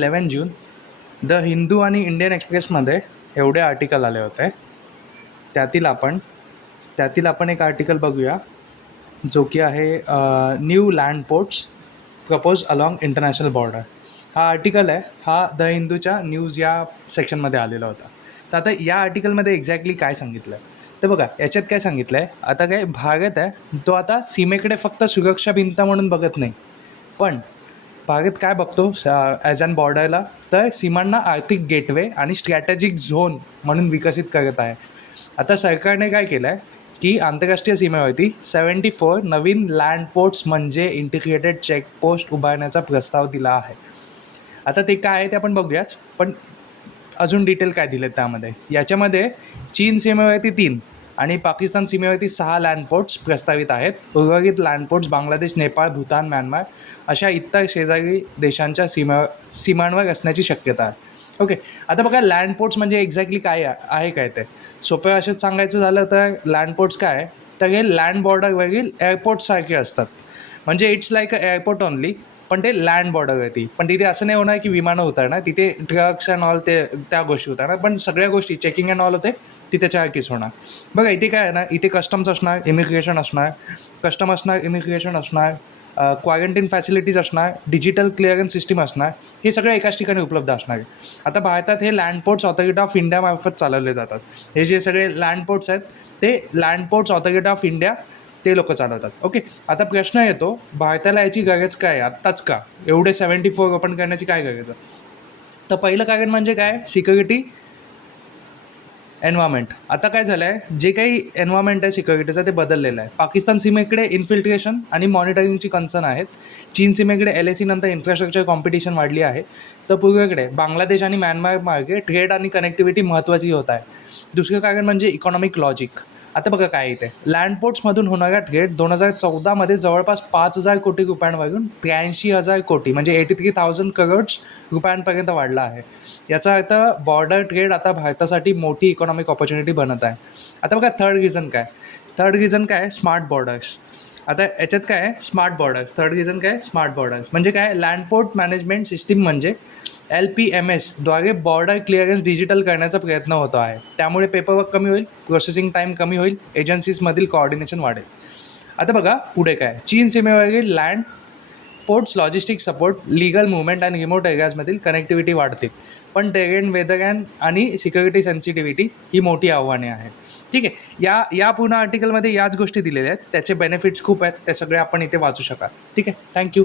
11 जून the Hindu आणि Indian एक्सप्रेसमध्ये एवढे article आले होते. त्यातील आपण एक आर्टिकल बघूया, जो की आहे new land ports propose along international border. हा आर्टिकल आहे, हा द हिंदूच्या न्यूज या सेक्शनमध्ये आलेला होता. तर आता या आर्टिकलमध्ये एक्झॅक्टली काय सांगितलं आहे, तर बघा याच्यात काय सांगितलं आहे. आता काय भारत आहे, तो आता सीमेकडे फक्त सुरक्षा भिंत म्हणून बघत नाही, पण भारत काय बघतो ॲज अन बॉर्डरला, तर सीमांना आर्थिक गेटवे आणि स्ट्रॅटेजिक झोन म्हणून विकसित करत आहे. आता सरकारने काय केलं आहे की आंतरराष्ट्रीय सीमेवरती 74 नवीन लँड पोर्ट्स म्हणजे इंटिग्रेटेड चेकपोस्ट उभारण्याचा प्रस्ताव दिला आहे. आता ते काय आहे ते आपण बघूयाच, पण अजून डिटेल काय दिले त्यामध्ये. याच्यामध्ये चीन सीमेवरती 3 आणि पाकिस्तान सीमेवरती 6 लँडपोर्ट्स प्रस्तावित आहेत. उर्वरित लँडपोर्ट्स बांगलादेश, नेपाळ, भूतान, म्यानमार अशा इतर शेजारी देशांच्या सीमांवर असण्याची शक्यता आहे. ओके, आता बघा लँडपोर्ट्स म्हणजे एक्झॅक्टली काय आहे काय ते सोपं असेच सांगायचं झालं तर लँडपोर्ट्स काय आहे, तर हे लँड बॉर्डरवरील एअरपोर्टसारखे असतात. म्हणजे it's like a airport only, पण ते लँड बॉर्डरवरती. पण तिथे असं नाही होणार की विमानं उतरणार, तिथे ट्रक्स अँड ऑल ते त्या गोष्टी उतरणार, पण सगळ्या गोष्टी चेकिंग अँड ऑल होते तिथे चार्कीस होणार. बघा इथे काय आहे ना, इथे कस्टम्स असणार, इमिग्रेशन असणार, कस्टम असणार, इमिग्रेशन असणार, क्वारंटीन फॅसिलिटीज असणार, डिजिटल क्लिअरन्स सिस्टीम असणार. हे सगळं एकाच ठिकाणी उपलब्ध असणार आहे. आता भारतात हे लँडपोर्ट्स ऑथॉरिटी ऑफ इंडियामार्फत चालवले जातात. हे जे सगळे लँडपोर्ट्स आहेत ते लँडपोर्ट्स ऑथॉरिटी ऑफ इंडिया ते लोक चालवतात. ओके, आता प्रश्न येतो भारताला याची गरज काय, आत्ताच का एवढे 74 ओपन करण्याची काय गरज आहे. तर पहिलं कारण म्हणजे काय, सिक्युरिटी, एन्व्हायरमेंट. आता काय झालं आहे, जे काही एन्व्हायरमेंट आहे सिक्युरिटीचं ते बदललेलं आहे. पाकिस्तान सीमेकडे इन्फिल्ट्रेशन आणि मॉनिटरिंगची कन्सर्न आहेत. चीन सीमेकडे LAC नंतर इन्फ्रास्ट्रक्चर कॉम्पिटिशन वाढली आहे. तर पूर्वेकडे बांगलादेश आणि म्यानमार मार्गे ट्रेड आणि कनेक्टिव्हिटी महत्त्वाची होत आहे. दुसरं कारण म्हणजे इकॉनॉमिक लॉजिक. आता बघा काय इथे लँडपोर्ट्समधून होणारा ट्रेड 2014मध्ये जवळपास 5,000 कोटी रुपयांवरून 83,000 कोटी म्हणजे 83,000 करोड्स रुपयांपर्यंत वाढला आहे. याचा अर्थ बॉर्डर ट्रेड आता भारतासाठी मोठी इकॉनॉमिक ऑपॉर्च्युनिटी बनत आहे. आता बघा थर्ड रिझन काय, स्मार्ट बॉर्डर्स. आता याच्यात काय आहे, स्मार्ट बॉर्डर्स. थर्ड रिझन काय, स्मार्ट बॉर्डर्स म्हणजे काय, लँडपोर्ट मॅनेजमेंट सिस्टीम म्हणजे LPMS द्वारे बॉर्डर क्लिअरन्स डिजिटल करण्याचा प्रयत्न होतो आहे. त्यामुळे पेपरवर्क कमी होईल, प्रोसेसिंग टाईम कमी होईल, एजन्सीजमधील कोऑर्डिनेशन वाढेल. आता बघा पुढे काय, चीन सीमेवरील land ports, logistic support, legal movement आणि रिमोट एरियाजमधील कनेक्टिव्हिटी वाढते. पण टेरेन, वेदरॅन आणि सिक्युरिटी सेन्सिटिव्हिटी ही मोठी आव्हाने आहेत. ठीक आहे, या पूर्ण आर्टिकलमध्ये याच गोष्टी दिलेल्या आहेत. त्याचे बेनिफिट्स खूप आहेत, ते सगळे आपण इथे वाचू शकाल. ठीक आहे, थँक्यू.